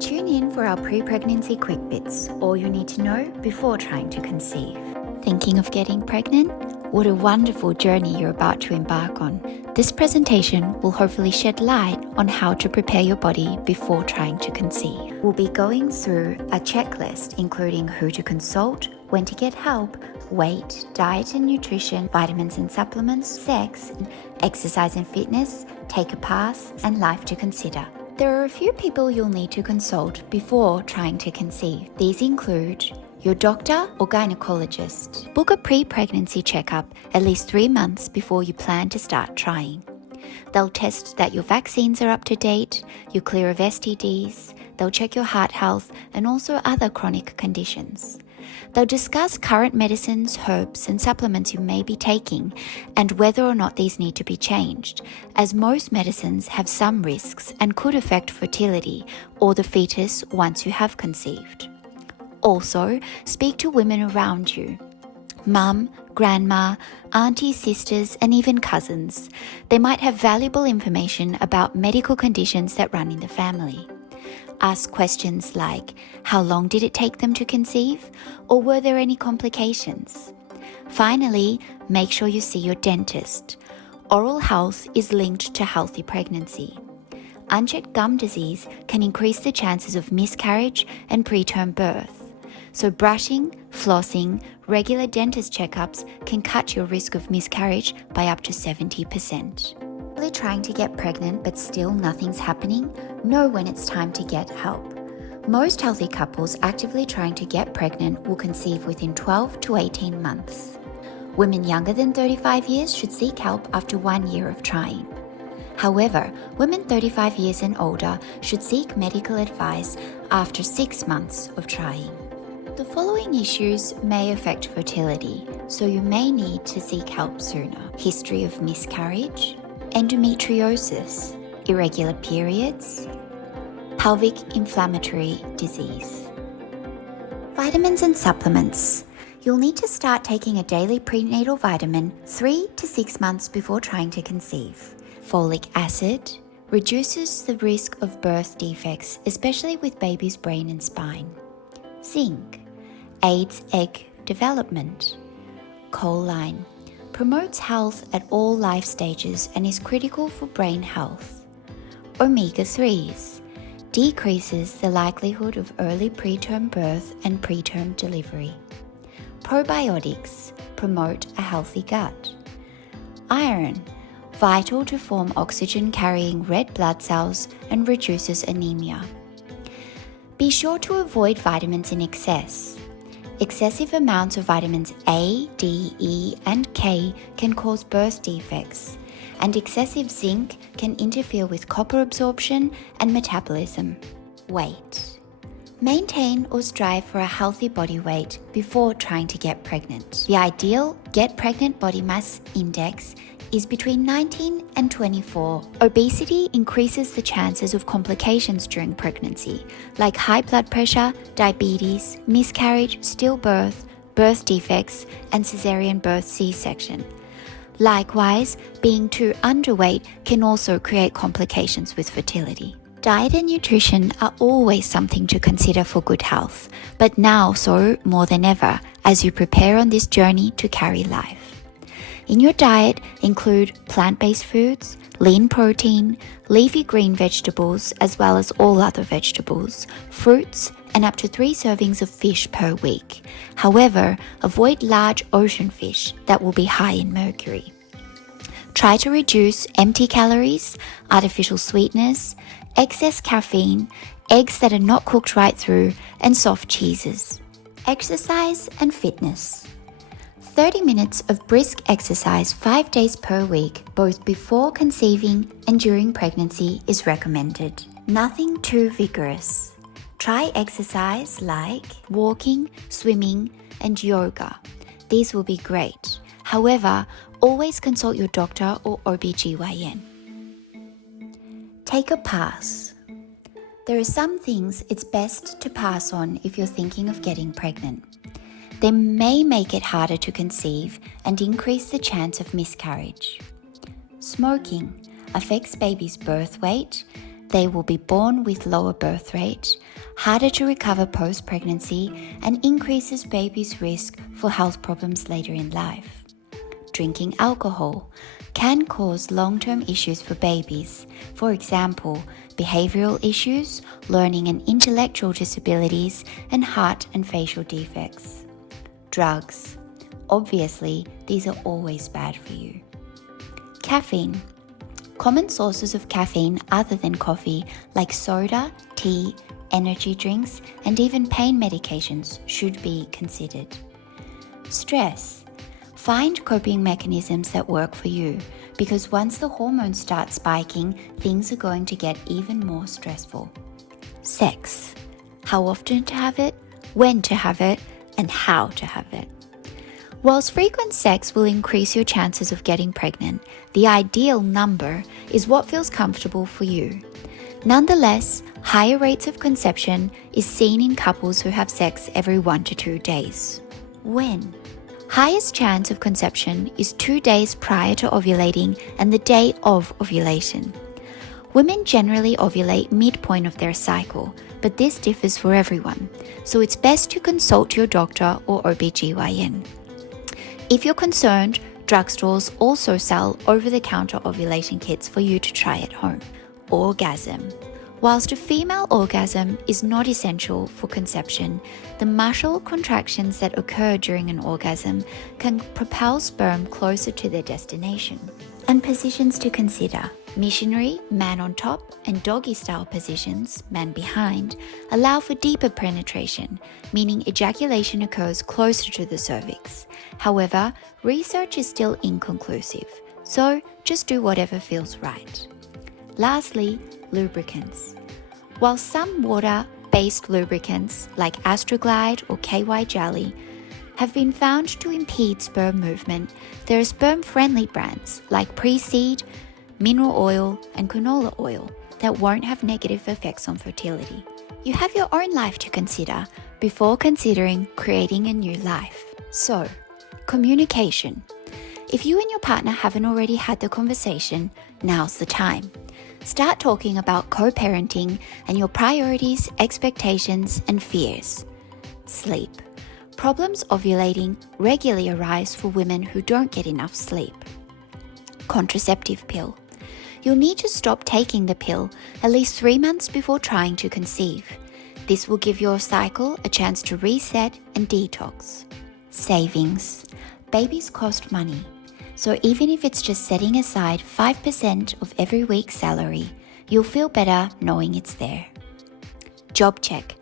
Tune in for our pre-pregnancy quick bits, all you need to know before trying to conceive. Thinking of getting pregnant? What a wonderful journey you're about to embark on. This presentation will hopefully shed light on how to prepare your body before trying to conceive. We'll be going through a checklist including who to consult, when to get help, weight, diet and nutrition, vitamins and supplements, sex, exercise and fitness, take a pass, and life to consider. There are a few people you'll need to consult before trying to conceive. These include your doctor or gynecologist. Book a pre-pregnancy checkup at least 3 months before you plan to start trying. They'll test that your vaccines are up to date, you're clear of STDs, they'll check your heart health and also other chronic conditions. They'll discuss current medicines, herbs and supplements you may be taking and whether or not these need to be changed, as most medicines have some risks and could affect fertility or the fetus once you have conceived. Also, speak to women around you. Mum, grandma, aunties, sisters, and even cousins. They might have valuable information about medical conditions that run in the family. Ask questions like, how long did it take them to conceive? Or were there any complications? Finally, make sure you see your dentist. Oral health is linked to healthy pregnancy. Unchecked gum disease can increase the chances of miscarriage and preterm birth. So brushing, flossing, regular dentist checkups can cut your risk of miscarriage by up to 70%. Really trying to get pregnant but still nothing's happening? Know when it's time to get help. Most healthy couples actively trying to get pregnant will conceive within 12 to 18 months. Women younger than 35 years should seek help after 1 year of trying. However, women 35 years and older should seek medical advice after 6 months of trying. The following issues may affect fertility, so you may need to seek help sooner. History of miscarriage, endometriosis, irregular periods, pelvic inflammatory disease. Vitamins and supplements. You'll need to start taking a daily prenatal vitamin 3 to 6 months before trying to conceive. Folic acid reduces the risk of birth defects, especially with baby's brain and spine. Zinc aids egg development. Choline promotes health at all life stages and is critical for brain health. Omega-3s decreases the likelihood of early preterm birth and preterm delivery. Probiotics promote a healthy gut. Iron, vital to form oxygen-carrying red blood cells and reduces anemia. Be sure to avoid vitamins in excess. Excessive amounts of vitamins A, D, E, and K can cause birth defects, and excessive zinc can interfere with copper absorption and metabolism. Weight. Maintain or strive for a healthy body weight before trying to get pregnant. The ideal get pregnant body mass index is between 19 and 24. Obesity increases the chances of complications during pregnancy, like high blood pressure, diabetes, miscarriage, stillbirth, birth defects, and cesarean birth C-section. Likewise, being too underweight can also create complications with fertility. Diet and nutrition are always something to consider for good health, but now so more than ever as you prepare on this journey to carry life. In your diet, include plant-based foods, lean protein, leafy green vegetables, as well as all other vegetables, fruits, and up to 3 servings of fish per week. However, avoid large ocean fish that will be high in mercury. Try to reduce empty calories, artificial sweeteners, excess caffeine, eggs that are not cooked right through, and soft cheeses. Exercise and fitness. 30 minutes of brisk exercise 5 days per week, both before conceiving and during pregnancy, is recommended. Nothing too vigorous. Try exercise like walking, swimming, and yoga. These will be great. However, always consult your doctor or OBGYN. Take a pass. There are some things it's best to pass on if you're thinking of getting pregnant. They may make it harder to conceive and increase the chance of miscarriage. Smoking affects baby's birth weight. They will be born with lower birth rate, harder to recover post-pregnancy, and increases baby's risk for health problems later in life. Drinking alcohol can cause long-term issues for babies, for example, behavioral issues, learning and intellectual disabilities, and heart and facial defects. Drugs. Obviously, these are always bad for you. Caffeine. Common sources of caffeine other than coffee, like soda, tea, energy drinks, and even pain medications should be considered. Stress. Find coping mechanisms that work for you, because once the hormones start spiking, things are going to get even more stressful. Sex. How often to have it, when to have it, and how to have it. Whilst frequent sex will increase your chances of getting pregnant, the ideal number is what feels comfortable for you. Nonetheless, higher rates of conception is seen in couples who have sex every 1 to 2 days. When? Highest chance of conception is 2 days prior to ovulating and the day of ovulation. Women generally ovulate midpoint of their cycle, but this differs for everyone, so it's best to consult your doctor or OBGYN. If you're concerned, drugstores also sell over-the-counter ovulation kits for you to try at home. Orgasm. Whilst a female orgasm is not essential for conception, the muscle contractions that occur during an orgasm can propel sperm closer to their destination. And positions to consider. Missionary, man on top, and doggy-style positions, man behind, allow for deeper penetration, meaning ejaculation occurs closer to the cervix. However, research is still inconclusive, so just do whatever feels right. Lastly, lubricants. While some water-based lubricants like Astroglide or KY Jelly have been found to impede sperm movement, there are sperm-friendly brands like Pre-Seed, mineral oil, and canola oil that won't have negative effects on fertility. You have your own life to consider before considering creating a new life. So, communication. If you and your partner haven't already had the conversation, now's the time. Start talking about co-parenting and your priorities, expectations, and fears. Sleep. Problems ovulating regularly arise for women who don't get enough sleep. Contraceptive pill. You'll need to stop taking the pill at least 3 months before trying to conceive. This will give your cycle a chance to reset and detox. Savings. Babies cost money, so even if it's just setting aside 5% of every week's salary, you'll feel better knowing it's there. Job check.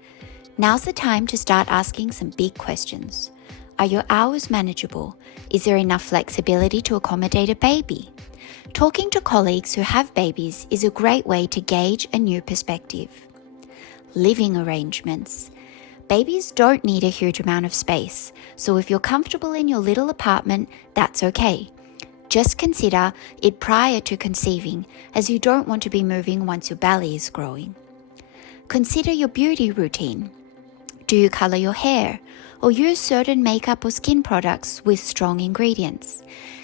Now's the time to start asking some big questions. Are your hours manageable? Is there enough flexibility to accommodate a baby? Talking to colleagues who have babies is a great way to gauge a new perspective. Living arrangements. Babies don't need a huge amount of space, so if you're comfortable in your little apartment, that's okay. Just consider it prior to conceiving, as you don't want to be moving once your belly is growing. Consider your beauty routine. Do you color your hair or use certain makeup or skin products with strong ingredients?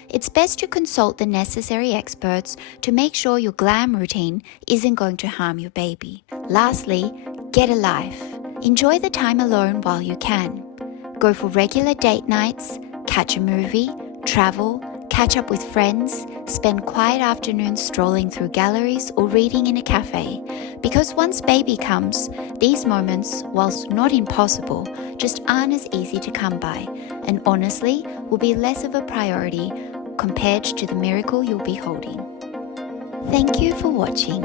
It's best to consult the necessary experts to make sure your glam routine isn't going to harm your baby. Lastly, get a life. Enjoy the time alone while you can. Go for regular date nights, catch a movie, travel, catch up with friends, spend quiet afternoons strolling through galleries or reading in a cafe. Because once baby comes, these moments, whilst not impossible, just aren't as easy to come by, and honestly will be less of a priority compared to the miracle you'll be holding. Thank you for watching.